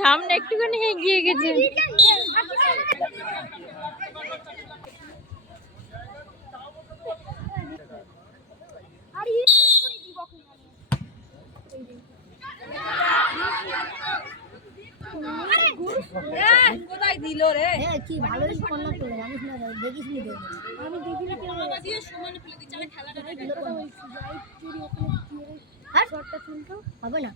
সামনে একটুখানি এগিয়ে গেছে। কোথায় দিল রে? কি ভালো কন্যা করে জানিস না, দেখিস নি? আমি দেখি না, সমানে ফেলে দিচ্ছে। খেলাটা হবে না।